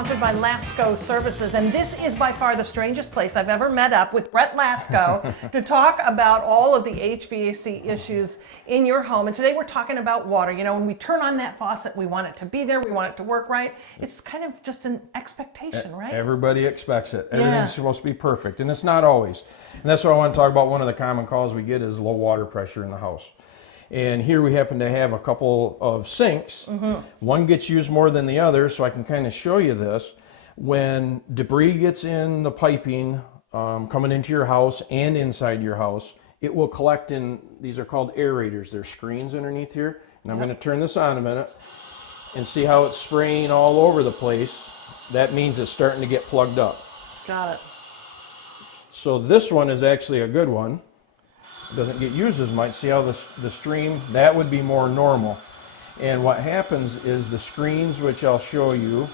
sponsored by Lascko Services, and this is by far the strangest place I've ever met up with Brett Lascko to talk about all of the HVAC issues in your home. And today we're talking about water. You know, when we turn on that faucet, we want it to be there, we want it to work right. It's kind of just an expectation, right? Everybody expects it. Everything's supposed to be perfect, and it's not always. And that's what I want to talk about. One of the common calls we get is low water pressure in the house. And here we happen to have a couple of sinks. One gets used more than the other, so I can kind of show you this. When debris gets in the piping coming into your house and inside your house, it will collect in, these are called aerators. There's screens underneath here. And I'm going to turn this on a minute and see how it's spraying all over the place. That means it's starting to get plugged up. Got it. So this one is actually a good one. It doesn't get used as much. See how the stream, that would be more normal. And what happens is the screens, which I'll show you,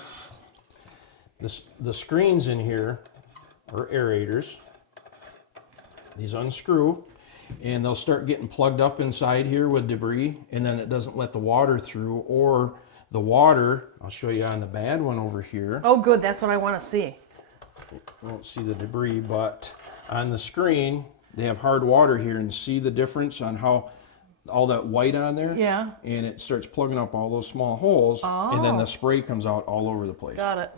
the screens in here are aerators. These unscrew and they'll start getting plugged up inside here with debris, and then it doesn't let the water through, or the water, I'll show you on the bad one over here. Oh good, that's what I want to see. You won't see the debris, but on the screen, they have hard water here, and see the difference on how all that white on there? Yeah. And it starts plugging up all those small holes, and then the spray comes out all over the place. Got it.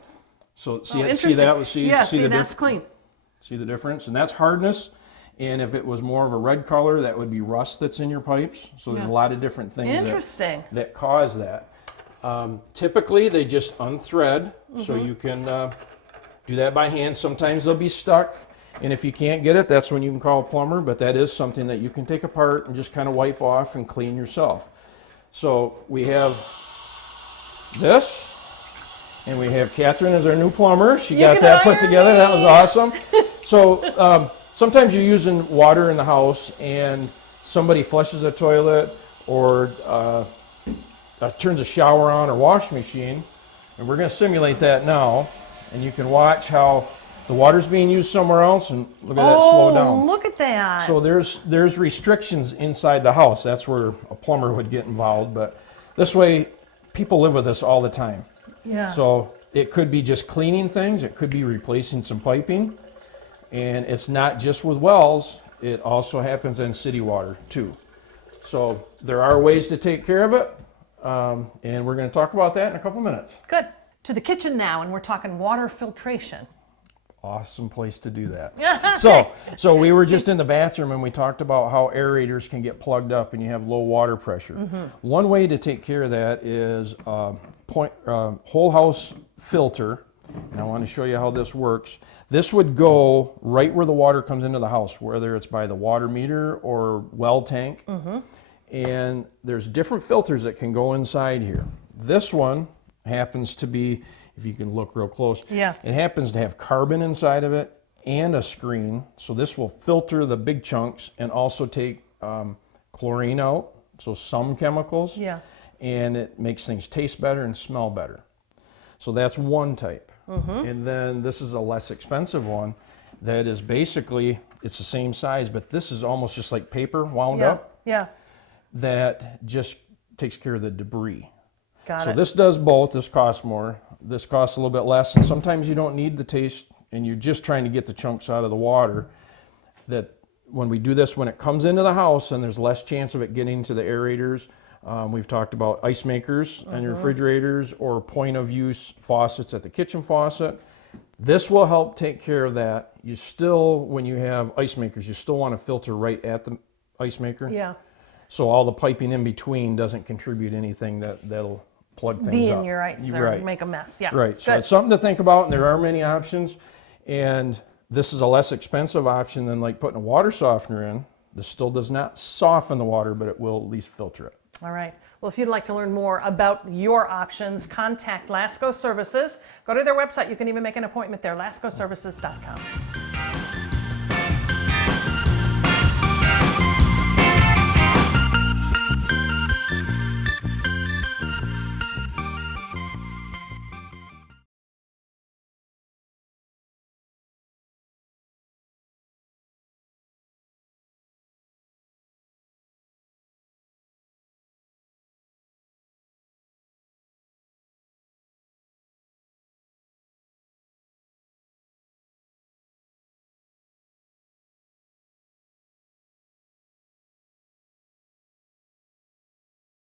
So see that? See the that's clean. See the difference? And that's hardness. And if it was more of a red color, that would be rust that's in your pipes. So there's a lot of different things that cause that. Typically, they just unthread, so you can do that by hand. Sometimes they'll be stuck. And if you can't get it, that's when you can call a plumber, but that is something that you can take apart and just kind of wipe off and clean yourself. So we have this, and we have Catherine as our new plumber. She got that put together. That was awesome. So sometimes you're using water in the house and somebody flushes a toilet or turns a shower on or washing machine, and we're going to simulate that now, and you can watch how the water's being used somewhere else, and look at that slow down. Look at that. So there's restrictions inside the house. That's where a plumber would get involved. But this way, people live with us all the time. Yeah. So it could be just cleaning things. It could be replacing some piping. And it's not just with wells. It also happens in city water, too. So there are ways to take care of it. And we're going to talk about that in a couple minutes. Good. To the kitchen now, and we're talking water filtration. Awesome place to do that. So we were just in the bathroom and we talked about how aerators can get plugged up and you have low water pressure. One way to take care of that is whole house filter, and I want to show you how this works. This would go right where the water comes into the house, whether it's by the water meter or well tank. And there's different filters that can go inside here. This one happens to be, if you can look real close, it happens to have carbon inside of it and a screen. So this will filter the big chunks and also take chlorine out, so some chemicals. And it makes things taste better and smell better. So that's one type. And then this is a less expensive one that is basically, it's the same size, but this is almost just like paper wound up. That just takes care of the debris. So this does both. This costs more. This costs a little bit less, and sometimes you don't need the taste and you're just trying to get the chunks out of the water. That when we do this, when it comes into the house, and there's less chance of it getting to the aerators. We've talked about ice makers on your refrigerators or point of use faucets at the kitchen faucet. This will help take care of that. You still, when you have ice makers, you still want to filter right at the ice maker. So all the piping in between doesn't contribute anything that'll plug things up. Be in your ice or make a mess. Right. So it's something to think about, and there are many options. And this is a less expensive option than like putting a water softener in. This still does not soften the water, but it will at least filter it. All right. Well, if you'd like to learn more about your options, contact Lascko Services. Go to their website. You can even make an appointment there, lascoservices.com.